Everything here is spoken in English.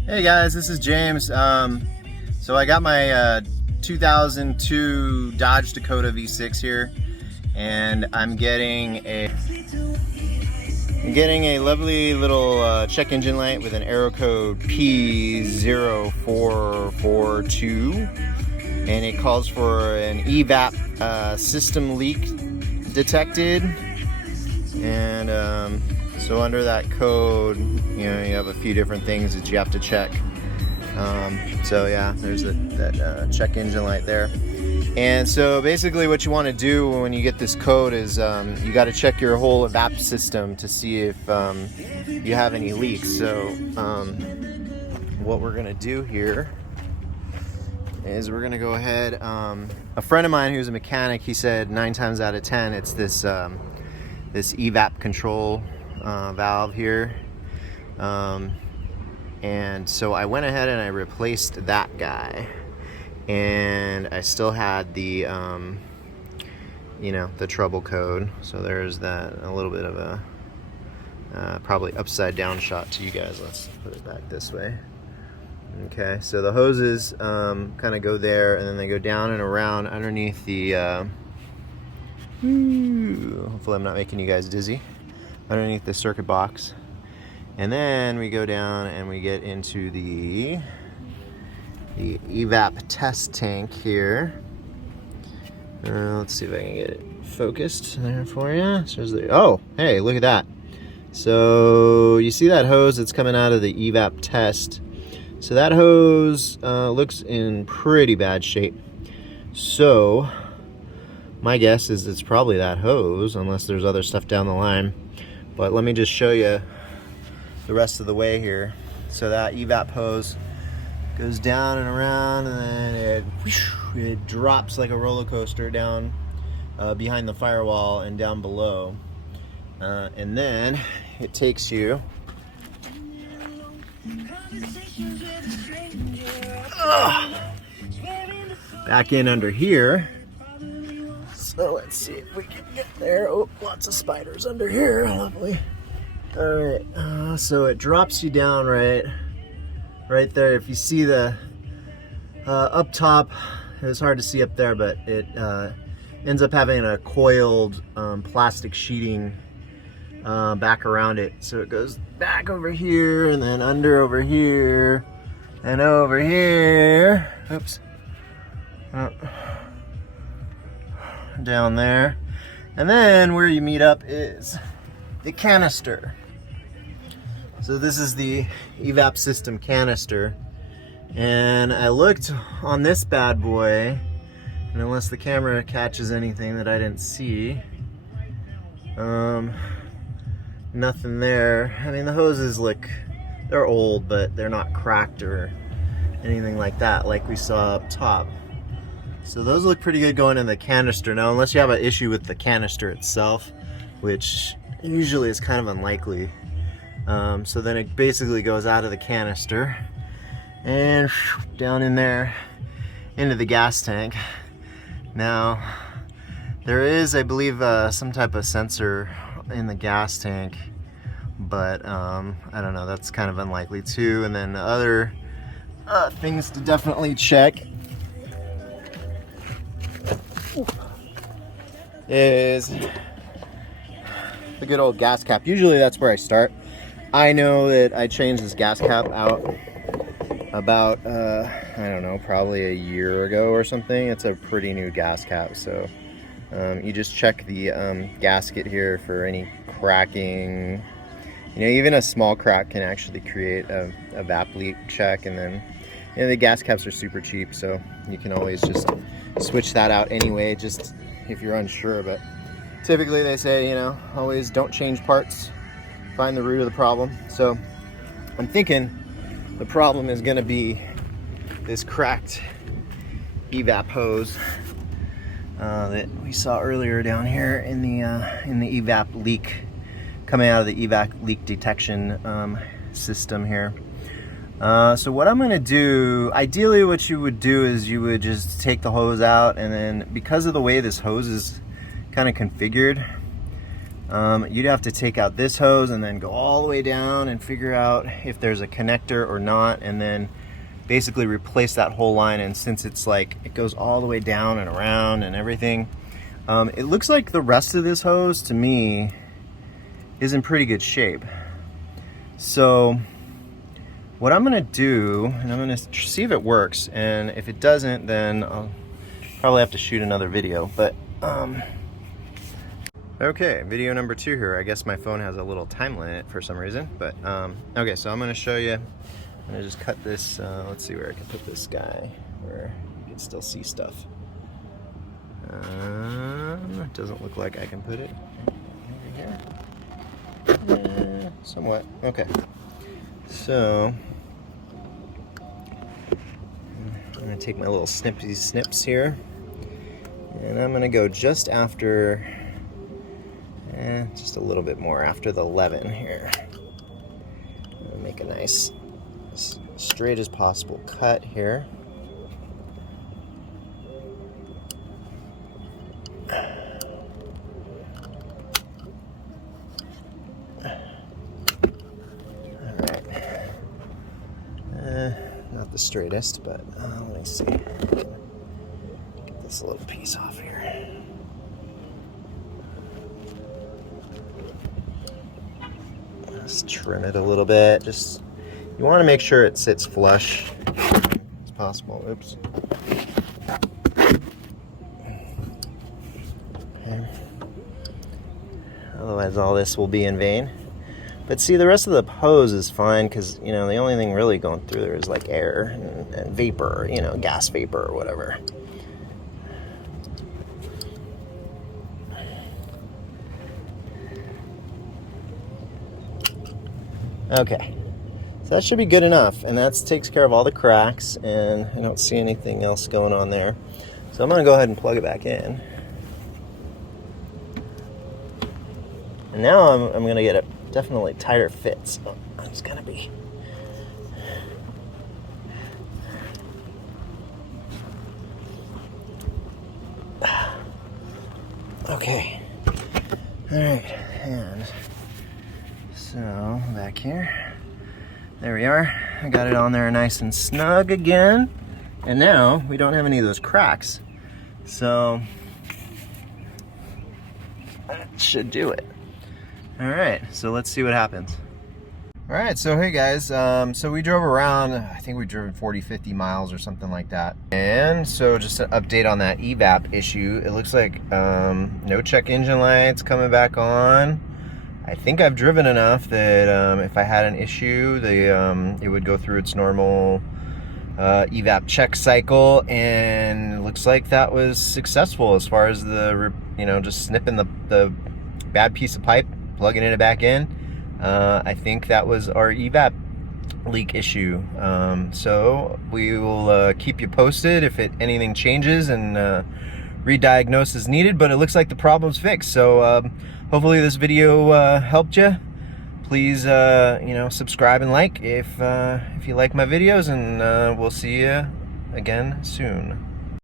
Hey guys, this is James. So I got my 2002 Dodge Dakota V6 here, and I'm getting a lovely little check engine light with an arrow code P0442, and it calls for an evap system leak detected. And so under that code, you have a few different things that you have to check. So yeah, there's that check engine light there. And so basically what you want to do when you get this code is you got to check your whole evap system to see if you have any leaks. So what we're going to do here is we're going to go ahead. A friend of mine who's a mechanic, he said 9 times out of 10 it's this evap control valve here, and so I went ahead and I replaced that guy, and I still had the the trouble code. So there's that, a little bit of a probably upside down shot to you guys. Let's put it back this way. Okay, so the hoses kind of go there, and then they go down and around underneath the hopefully I'm not making you guys dizzy, underneath the circuit box. And then we go down and we get into the evap test tank here. Let's see if I can get it focused there for you. Oh, hey, look at that. So you see that hose that's coming out of the evap test. So that hose looks in pretty bad shape. So my guess is it's probably that hose, unless there's other stuff down the line. But let me just show you the rest of the way here. So that evap hose goes down and around, and then it drops like a roller coaster down behind the firewall and down below. And then it takes you back in under here. So let's see if we can get there. Oh, lots of spiders under here. Lovely. All right. So it drops you down right there. If you see the up top, it's hard to see up there, but it ends up having a coiled plastic sheeting back around it. So it goes back over here, and then under over here, and over here. Oops. Down there, and then where you meet up is the canister. So this is the evap system canister, and I looked on this bad boy, and unless the camera catches anything that I didn't see, nothing there. I mean, the hoses they're old, but they're not cracked or anything like that like we saw up top. So those look pretty good going in the canister. Now, unless you have an issue with the canister itself, which usually is kind of unlikely. So then it basically goes out of the canister and down in there into the gas tank. Now, there is, I believe, some type of sensor in the gas tank, but I don't know, that's kind of unlikely too. And then other things to definitely check is the good old gas cap. Usually that's where I start. I know that I changed this gas cap out about I don't know, probably a year ago or something. It's a pretty new gas cap, so you just check the gasket here for any cracking. Even a small crack can actually create a VAP leak check. And then the gas caps are super cheap, so you can always just switch that out anyway, just if you're unsure. But typically they say, always don't change parts, find the root of the problem. So I'm thinking the problem is going to be this cracked evap hose that we saw earlier down here in the evap leak, coming out of the evap leak detection system here. So what I'm going to do, ideally what you would do is you would just take the hose out, and then because of the way this hose is kind of configured, you'd have to take out this hose and then go all the way down and figure out if there's a connector or not, and then basically replace that whole line. And since it's like, it goes all the way down and around and everything, it looks like the rest of this hose to me is in pretty good shape. So what I'm gonna do, and I'm gonna see if it works, and if it doesn't, then I'll probably have to shoot another video. But okay, video number 2 here. I guess my phone has a little time limit for some reason, but okay, so I'm gonna show you. I'm gonna just cut this, let's see where I can put this guy where you can still see stuff. It doesn't look like I can put it over here. Somewhat, okay. So, I'm gonna take my little snippy snips here, and I'm gonna go just after, just a little bit more after the 11 here. Make a nice, as straight as possible cut here. Not the straightest, but let me see. Get this little piece off here. Just trim it a little bit. Just, you want to make sure it sits flush as possible. Oops. Okay. Otherwise, all this will be in vain. But see, the rest of the hose is fine because, you know, the only thing really going through there is like air and vapor, you know, gas vapor or whatever. Okay, so that should be good enough, and that takes care of all the cracks, and I don't see anything else going on there. So I'm going to go ahead and plug it back in. And now I'm going to get a definitely tighter fit, so it's going to be... Okay. Alright, and so back here, there we are. I got it on there nice and snug again, and now we don't have any of those cracks, so that should do it. All right, so let's see what happens. All right, so hey guys, so we drove around, I think we drove 40-50 miles or something like that. And so just an update on that evap issue. It looks like no check engine lights coming back on. I think I've driven enough that if I had an issue, it would go through its normal evap check cycle, and it looks like that was successful as far as the, you know, just snipping the bad piece of pipe, plugging it back in. I think that was our evap leak issue. So we will keep you posted if anything changes and re-diagnose is needed, but it looks like the problem's fixed. So hopefully this video helped you. Please, you know, subscribe and like if you like my videos, and we'll see you again soon.